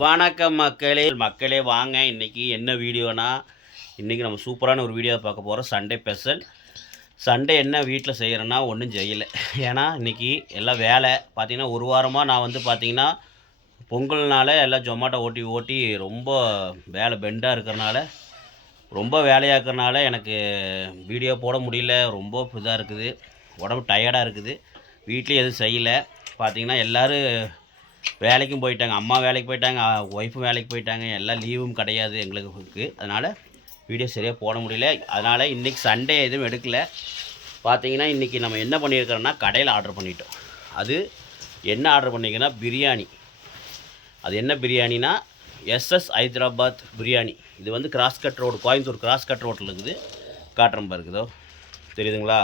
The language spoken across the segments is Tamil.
வணக்கம் மக்களே மக்களே வாங்க இன்றைக்கி என்ன வீடியோனா இன்றைக்கி நம்ம சூப்பரான ஒரு வீடியோ பார்க்க போகிறோம் சண்டே ஸ்பெஷல் சண்டே என்ன வீட்டில் செய்கிறேன்னா ஒன்றும் செய்யலை ஏன்னா இன்றைக்கி எல்லாம் வேலை பார்த்திங்கன்னா ஒரு வாரமாக நான் வந்து பார்த்திங்கன்னா பொங்கல்னால எல்லாம் ஜொமாட்டோ ஓட்டி ஓட்டி ரொம்ப வேலை பெண்டாக இருக்கிறனால ரொம்ப வேலையாக இருக்கிறனால எனக்கு வீடியோ போட முடியல ரொம்ப இதாக இருக்குது உடம்பு டயர்டாக இருக்குது வீட்லேயும் எதுவும் செய்யலை பார்த்திங்கன்னா எல்லோரும் வேலைக்கும் போயிட்டாங்க அம்மா வேலைக்கு போயிட்டாங்க ஒய்ஃபும் வேலைக்கு போயிட்டாங்க எல்லாம் லீவும் கிடையாது எங்களுக்கு அதனால் வீடியோ சரியாக போட முடியல அதனால் இன்றைக்கி சண்டே எதுவும் எடுக்கலை பார்த்தீங்கன்னா இன்றைக்கி நம்ம என்ன பண்ணியிருக்கிறோன்னா கடையில் ஆர்டர் பண்ணிட்டோம் அது என்ன ஆர்டர் பண்ணிங்கன்னா பிரியாணி அது என்ன பிரியாணினா எஸ்எஸ் ஹைதராபாத் பிரியாணி இது வந்து cross cut road Coimbatore cross cut ரோட்டில் இருக்குது காட்டுறம்பா இருக்குதோ தெரியுதுங்களா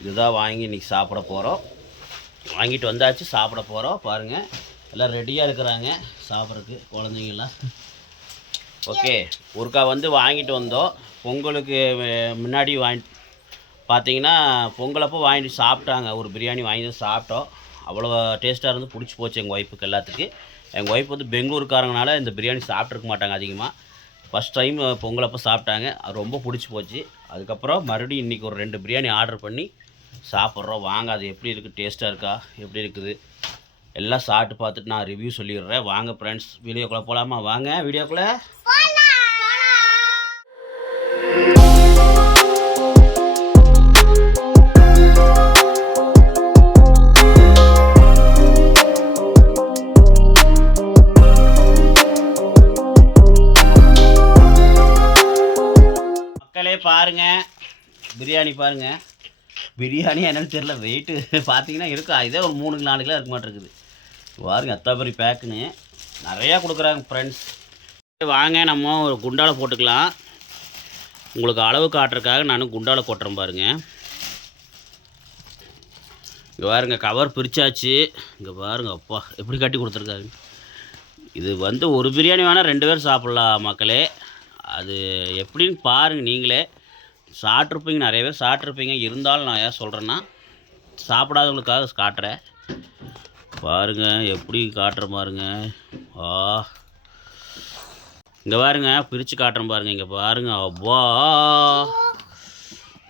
இதுதான் வாங்கி இன்றைக்கி சாப்பிட போகிறோம் வாங்கிட்டு வந்தாச்சு சாப்பிட போகிறோம் பாருங்கள் எல்லாம் ரெடியாக இருக்கிறாங்க சாப்பிட்றதுக்கு குழந்தைங்கள்லாம் ஓகே ஒருக்கா வந்து வாங்கிட்டு வந்தோம் பொங்கலுக்கு முன்னாடி வாங்கி பார்த்தீங்கன்னா பொங்கலப்போ வாங்கிட்டு சாப்பிட்டாங்க ஒரு பிரியாணி வாங்கி சாப்பிட்டோம் அவ்வளோ டேஸ்ட்டாக இருந்து பிடிச்சி போச்சு எங்கள் ஒய்ஃபுக்கு எல்லாத்துக்கு எங்கள் ஒய்ஃப் வந்து பெங்களூருக்காரங்கனால இந்த பிரியாணி சாப்பிட்ருக்க மாட்டாங்க அதிகமாக ஃபஸ்ட் டைம் பொங்கலப்போ சாப்பிட்டாங்க அது ரொம்ப பிடிச்சி போச்சு அதுக்கப்புறம் மறுபடியும் இன்றைக்கி ஒரு ரெண்டு பிரியாணி ஆர்டர் பண்ணி சாப்பிட்றோம் வாங்க அது எப்படி இருக்குது டேஸ்ட்டாக இருக்கா எப்படி இருக்குது எல்லாம் சாப்பிட்டு பார்த்துட்டு நான் ரிவ்யூ சொல்லிடுறேன் வாங்க ஃப்ரெண்ட்ஸ் வீடியோக்குள்ளே போகலாமா வாங்க வீடியோக்குள்ளே மக்களே பாருங்கள் பிரியாணி பாருங்கள் பிரியாணி என்னென்னு தெரில வெயிட்டு பார்த்தீங்கன்னா இருக்கும் இதே ஒரு மூணு நாலு கிலோ இருக்க மாட்டிருக்குது பாருங்க அத்தாபரி பேக்குன்னு நிறையா கொடுக்குறாங்க ஃப்ரெண்ட்ஸ் வாங்க நம்ம ஒரு குண்டால போட்டுக்கலாம் உங்களுக்கு அளவு காட்டுறதுக்காக நானும் குண்டால போட்டுறேன் பாருங்க இங்கே பாருங்க கவர் பிரித்தாச்சு இங்கே பாருங்க அப்பா எப்படி கட்டி கொடுத்துருக்காங்க இது வந்து ஒரு பிரியாணி வேணால் ரெண்டு பேர் சாப்பிட்லாம் மக்களே அது எப்படின்னு பாருங்கள் நீங்களே சாப்பிட்ருப்பீங்க நிறைய பேர் சாப்பிட்ருப்பீங்க இருந்தாலும் நான் ஏன் சொல்கிறேன்னா சாப்பிடாதவங்களுக்காக காட்டுறேன் பாருங்கள் எப்படி காட்டுற பாருங்க ஆ இங்கே பாருங்க பிரித்து காட்டுறேன் பாருங்க இங்கே பாருங்கள் அவ்வா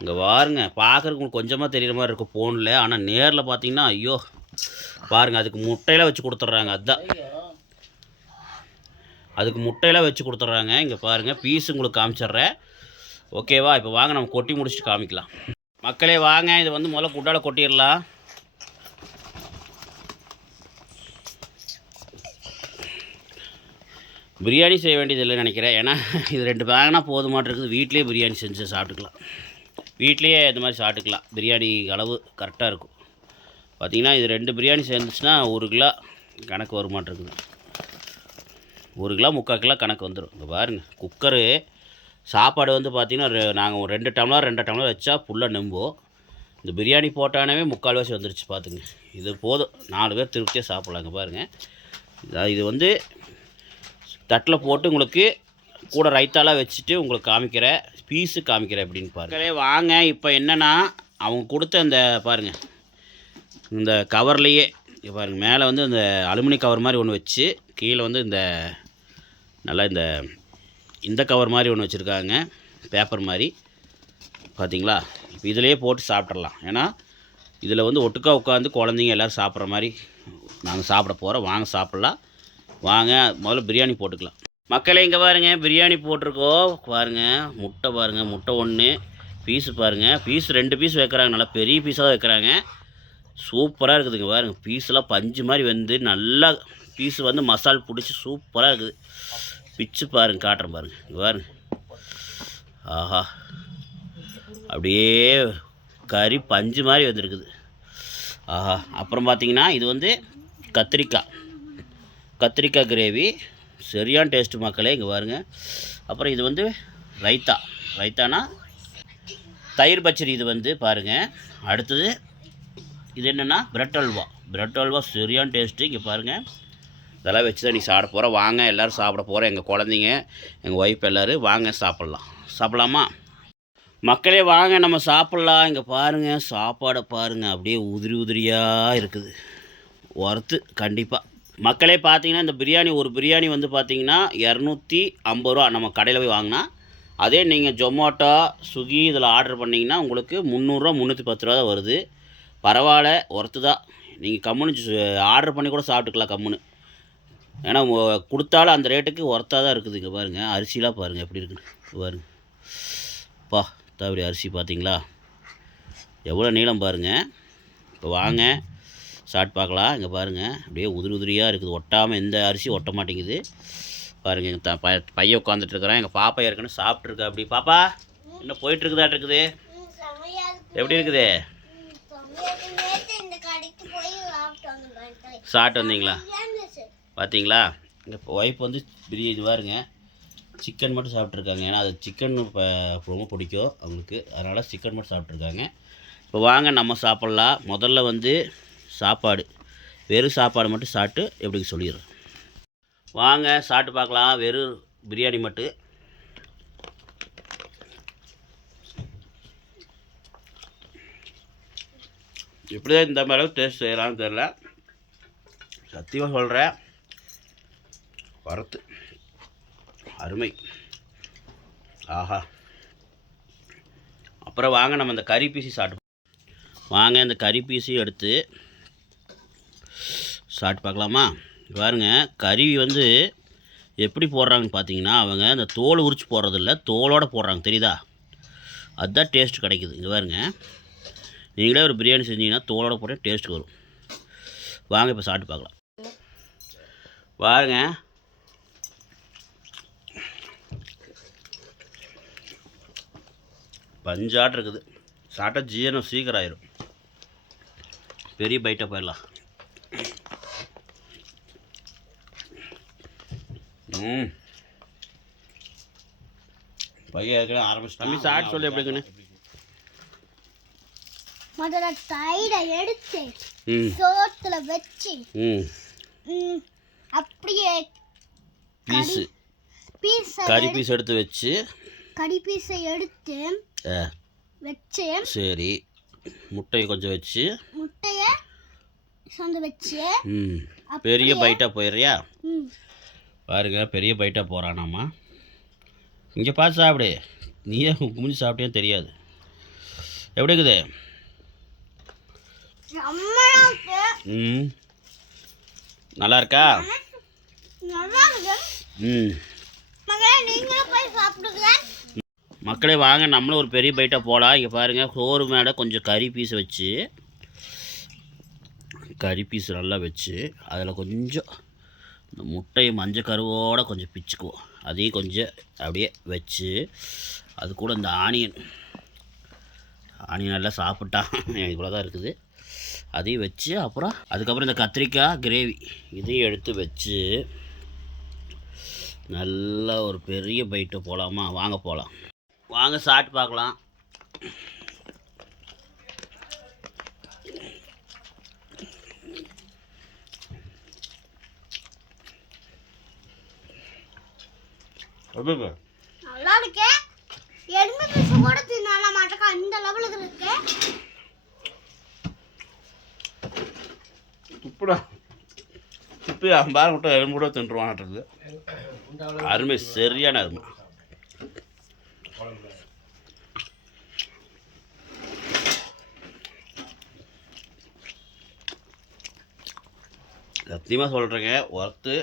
இங்கே பாருங்க பார்க்குறதுக்கு கொஞ்சமாக தெரிகிற மாதிரி இருக்கும் ஃபோனில் ஆனால் நேரில் பார்த்தீங்கன்னா ஐயோ பாருங்கள் அதுக்கு முட்டையெல்லாம் வச்சு கொடுத்துட்றாங்க அதுதான் அதுக்கு முட்டையெல்லாம் வச்சு கொடுத்துட்றாங்க இங்கே பாருங்கள் பீஸ் உங்களுக்கு காமிச்சிட்றேன் ஓகேவா இப்போ வாங்க நம்ம கொட்டி முடிச்சுட்டு காமிக்கலாம் மக்களே வாங்க இது வந்து முதல்ல குண்டால கொட்டிடலாம் பிரியாணி செய்ய வேண்டியது இல்லைன்னு நினைக்கிறேன் ஏன்னா இது ரெண்டு பேங்கனா போது மாட்டிருக்குது வீட்லேயே பிரியாணி செஞ்சு சாப்பிட்டுக்கலாம் வீட்லேயே இந்த மாதிரி சாப்பிட்டுக்கலாம் பிரியாணி அளவு கரெக்டாக இருக்கும் பார்த்திங்கன்னா இது ரெண்டு பிரியாணி சேர்ந்துச்சுன்னா ஒரு கிலோ கணக்கு வருமாட்டிருக்குது ஒரு கிலோ முக்கால் கிலோ கணக்கு வந்துடும் இங்கே பாருங்கள் குக்கரு சாப்பாடு வந்து பார்த்திங்கன்னா நாங்கள் ஒரு ரெண்டு டம்ளர் ரெண்டு டம்ளர் வச்சா ஃபுல்லாக நம்புவோம் இந்த பிரியாணி போட்டானவே முக்கால்வாசி வந்துருச்சு பார்த்துங்க இது போதும் நாலு பேர் திருப்தியாக சாப்பிட்லாங்க பாருங்கள் இது வந்து தட்டில் போட்டு உங்களுக்கு கூட ரைத்தாலாம் வச்சுட்டு உங்களுக்கு காமிக்கிற பீஸு காமிக்கிற அப்படின்னு பாருங்களே வாங்க இப்போ என்னென்னா அவங்க கொடுத்த அந்த பாருங்கள் இந்த கவர்லேயே பாருங்கள் மேலே வந்து அந்த அலுமினி கவர் மாதிரி ஒன்று வச்சு கீழே வந்து இந்த நல்லா இந்த இந்த கவர் மாதிரி ஒன்று வச்சுருக்காங்க பேப்பர் மாதிரி பார்த்தீங்களா இப்போ இதிலேயே போட்டு சாப்பிட்றலாம் ஏன்னா இதில் வந்து ஒட்டுக்கா உட்காந்து குழந்தைங்க எல்லோரும் சாப்பிட்ற மாதிரி நாங்கள் சாப்பிட போகிறோம் வாங்க சாப்பிட்லாம் வாங்க முதல்ல பிரியாணி போட்டுக்கலாம் மக்களை இங்கே பாருங்கள் பிரியாணி போட்டிருக்கோம் பாருங்கள் முட்டை பாருங்கள் முட்டை ஒன்று பீஸு பாருங்கள் பீஸ் ரெண்டு பீஸ் வைக்கிறாங்க நல்லா பெரிய பீஸாக வைக்கிறாங்க சூப்பராக இருக்குதுங்க பாருங்கள் பீஸ்லாம் பஞ்சு மாதிரி வந்து நல்லா பீஸ் வந்து மசால் பிடிச்சி சூப்பராக இருக்குது பிச்சு பாருங்க காட்டுறேன் பாருங்க இங்கே பாருங்க ஆஹா அப்படியே கறி பஞ்சு மாதிரி வந்துருக்குது ஆஹா அப்புறம் பார்த்தீங்கன்னா இது வந்து கத்திரிக்காய் கத்திரிக்காய் கிரேவி சரியான டேஸ்ட்டு மக்களே இங்கே பாருங்கள் அப்புறம் இது வந்து ரைத்தா ரைத்தானா தயிர் பச்சரி இது வந்து பாருங்கள் அடுத்தது இது என்னென்னா பிரெட் அல்வா பிரெட் அல்வா சரியான டேஸ்ட்டு இங்கே பாருங்கள் இதெல்லாம் வச்சு தான் நீ சாப்பிட போகிற வாங்க எல்லோரும் சாப்பிட போகிற எங்கள் குழந்தைங்க எங்கள் ஒய்ஃப் எல்லோரும் வாங்க சாப்பிட்லாம் சாப்பிட்லாமா மக்களே வாங்க நம்ம சாப்பிட்லாம் இங்கே பாருங்கள் சாப்பாடை பாருங்கள் அப்படியே உதிரி உதிரியாக இருக்குது ஒர்த்து கண்டிப்பாக மக்களே பார்த்தீங்கன்னா இந்த பிரியாணி ஒரு பிரியாணி வந்து பார்த்திங்கன்னா இரநூத்தி ஐம்பது ரூபா நம்ம கடையில் போய் வாங்கினா அதே நீங்கள் ஜொமோட்டோ ஸ்விக்கி இதில் ஆர்டர் பண்ணிங்கன்னா உங்களுக்கு முந்நூறுரூவா முந்நூற்றி பத்து ரூபா தான் வருது பரவாயில்ல ஒர்த்து தான் நீங்கள் கம்முன்னு ஆர்டர் பண்ணி கூட சாப்பிட்டுக்கலாம் கம்முன்னு ஏன்னா கொடுத்தாலும் அந்த ரேட்டுக்கு ஒர்த்தாக தான் இருக்குது இங்கே பாருங்கள் அரிசிலாம் பாருங்கள் எப்படி இருக்குன்னு பாருங்கள் பா தாவடி அரிசி பார்த்தீங்களா எவ்வளோ நீளம் பாருங்கள் இப்போ வாங்க ஷார்ட் பார்க்கலாம் இங்கே பாருங்கள் அப்படியே உதிரி உதிரியாக இருக்குது ஒட்டாமல் எந்த அரிசி ஒட்ட மாட்டேங்குது பாருங்கள் எங்கள் த பைய பையன் உட்காந்துட்ருக்குறேன் எங்கள் பாப்பா ஏற்கனவே சாப்பிட்ருக்கா அப்படி பாப்பா இன்னும் போயிட்டுருக்குதா இருக்குது எப்படி இருக்குது சாப்பிட்டு வந்தீங்களா பார்த்தீங்களா இங்கே ஒய்ஃப் வந்து பிரியாணி வாருங்க சிக்கன் மட்டும் சாப்பிட்ருக்காங்க ஏன்னா அது சிக்கன் இப்போ ரொம்ப பிடிக்கும் அவங்களுக்கு அதனால் சிக்கன் மட்டும் சாப்பிட்ருக்காங்க இப்போ வாங்க நம்ம சாப்பிட்லாம் முதல்ல வந்து சாப்பாடு வெறும் சாப்பாடு மட்டும் சாப்பிட்டு எப்படி சொல்லிடுறோம் வாங்க சாப்பிட்டு பார்க்கலாம் வெறும் பிரியாணி மட்டும் எப்படிதான் தான் இந்த மாதிரி டேஸ்ட் செய்யலாம்னு தெரில சத்தியமாக சொல்கிறேன் வரத்து அருமை ஆஹா அப்புறம் வாங்க நம்ம இந்த கறி பீசி சாப்பிட்டு வாங்க இந்த கறி பீஸையும் எடுத்து சாப்பிட்டு பார்க்கலாமா பாருங்க கறி வந்து எப்படி போடுறாங்கன்னு பார்த்தீங்கன்னா அவங்க அந்த தோல் உரிச்சு போடுறதில்ல தோலோடு போடுறாங்க தெரியுதா அதுதான் டேஸ்ட் கிடைக்குது இங்கே பாருங்க நீங்களே ஒரு பிரியாணி செஞ்சீங்கன்னா தோலோடு போட்டால் டேஸ்ட் வரும் வாங்க இப்போ சாப்பிட்டு பார்க்கலாம் பாருங்கள் பஞ்சாட் இருக்குது சாப்பிட்டா ஜீரணம் சீக்கிரம் ஆயிரும் பெரிய பைட்டை போயிடலாம் ம் பையன் ஏற்கனவே ஆரம்பிச்சு தம்பி சாட் சொல்லி எப்படிங்கண்ணே முதல்ல தயிரை எடுத்து சோத்துல வச்சு அப்படியே பீஸ் பீஸ் கறி பீஸ் எடுத்து வச்சு கறி பீஸை எடுத்து வச்சேன் சரி முட்டையை கொஞ்சம் வச்சு முட்டையை வச்சு ம் பெரிய பைட்டாக போயிடுறியா பாருங்க பெரிய பைட்டாக போகிறானாம்மா இங்கே பார்த்து சாப்பிடு நீயே குமிஞ்சு சாப்பிட்டே தெரியாது எப்படி இருக்குது ம் நல்லா இருக்கா ம் போய் சாப்பிடுங்க மக்களே வாங்க நம்மளும் ஒரு பெரிய பைட்டாக போகலாம் இங்கே பாருங்கள் சோறு மேலே கொஞ்சம் கறி பீஸ் வச்சு கறி பீஸ் நல்லா வச்சு அதில் கொஞ்சம் இந்த முட்டையை மஞ்சள் கருவோடு கொஞ்சம் பிச்சுக்குவோம் அதையும் கொஞ்சம் அப்படியே வச்சு அது கூட இந்த ஆனியன் ஆனியன் நல்லா சாப்பிட்டான் இவ்வளோ தான் இருக்குது அதையும் வச்சு அப்புறம் அதுக்கப்புறம் இந்த கத்திரிக்காய் கிரேவி இதையும் எடுத்து வச்சு நல்லா ஒரு பெரிய பைட்டு போகலாமா வாங்க போகலாம் வாங்க சாப்பிட்டு பார்க்கலாம் நல்லா இருக்கு எலும்பு பிசு கூட தின்னால மாட்டக்கா இந்த லெவலுக்கு இருக்கு துப்புடா துப்பி பாரு மட்டும் எலும்பு கூட தின்றுவான்றது அருமை சரியான அருமை சத்தியமாக சொல்கிறேங்க ஒர்த்து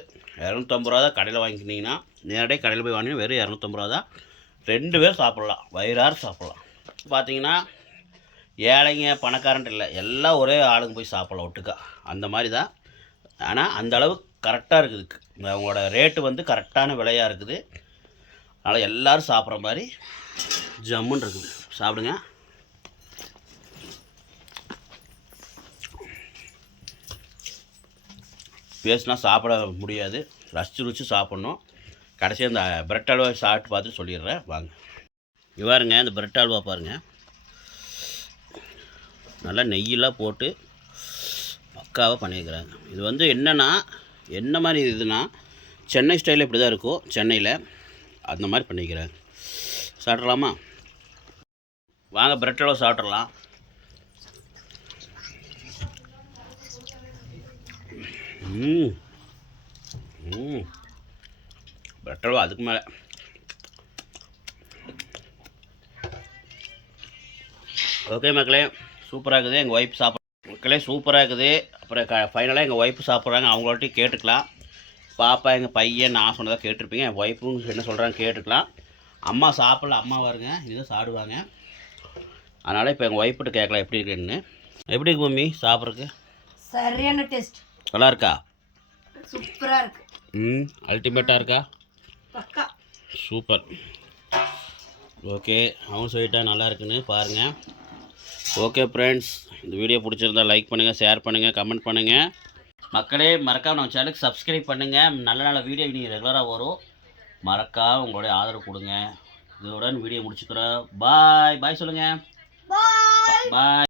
இரநூத்தம்பது ரூபா தான் கடையில் வாங்கிக்கிட்டிங்கன்னா நேரடியாக கடையில் போய் வாங்கினா வெறும் இரநூத்தம்பது ரூபா தான் ரெண்டு பேர் சாப்பிட்லாம் வயிறாறு சாப்பிட்லாம் பார்த்தீங்கன்னா ஏழைங்க பணக்காரன்ட்டு இல்லை எல்லாம் ஒரே ஆளுங்க போய் சாப்பிட்லாம் ஒட்டுக்கா அந்த மாதிரி தான் ஆனால் அந்த அளவு கரெக்டாக இருக்குது அவங்களோட ரேட்டு வந்து கரெக்டான விலையாக இருக்குது அதனால் எல்லோரும் சாப்பிட்ற மாதிரி ஜம்முன்னு இருக்குது சாப்பிடுங்க பேசினா சாப்பிட முடியாது ரசித்து ருச்சி சாப்பிட்ணும் கடைசியாக இந்த பிரெட் அல்வா சாப்பிட்டு பார்த்துட்டு சொல்லிடுறேன் வாங்க இவாருங்க இந்த பிரெட் அல்வா பாருங்கள் நல்லா நெய்யெல்லாம் போட்டு பக்காவாக பண்ணியிருக்கிறாங்க இது வந்து என்னென்னா என்ன மாதிரி இதுனா சென்னை ஸ்டைலில் இப்படி தான் இருக்கும் சென்னையில் அந்த மாதிரி பண்ணிக்கிறாங்க சாப்பிட்றலாமா வாங்க பிரெட் அல்வா சாப்பிட்றலாம் பெட்டர்வா அதுக்கு மேலே ஓகே மக்களே சூப்பராக இருக்குது எங்கள் ஒய்ஃப் சாப்பிட்றாங்க மக்களே சூப்பராக இருக்குது அப்புறம் க ஃபைனலாக எங்கள் ஒய்ஃப் சாப்பிட்றாங்க அவங்கள்ட்டையும் கேட்டுக்கலாம் பாப்பா எங்கள் பையன் நான் சொன்னதாக கேட்டிருப்பீங்க என் ஒய்ஃபும் என்ன சொல்கிறாங்கன்னு கேட்டுக்கலாம் அம்மா சாப்பிடல அம்மா வருங்க இதுதான் சாப்பிடுவாங்க அதனால் இப்போ எங்கள் ஒய்ஃப்ட்டு கேட்கலாம் எப்படி இருக்குன்னு எப்படி இருக்கு மம்மி சாப்பிட்றதுக்கு சரியான டேஸ்ட் நல்லா இருக்கா சூப்பராக இருக்கு ம் அல்டிமேட்டாக இருக்கா பக்கா சூப்பர் ஓகே அவன் சொல்லிட்டா நல்லா இருக்குன்னு பாருங்கள் ஓகே ஃப்ரெண்ட்ஸ் இந்த வீடியோ பிடிச்சிருந்தா லைக் பண்ணுங்கள் ஷேர் பண்ணுங்கள் கமெண்ட் பண்ணுங்கள் மக்களே மறக்காமல் நம்ம சேனலுக்கு சப்ஸ்கிரைப் பண்ணுங்கள் நல்ல நல்ல வீடியோ நீங்கள் ரெகுலராக வரும் மறக்காம உங்களுடைய ஆதரவு கொடுங்க இதோட வீடியோ முடிச்சுக்கிறோம் பாய் பாய் சொல்லுங்கள் பாய்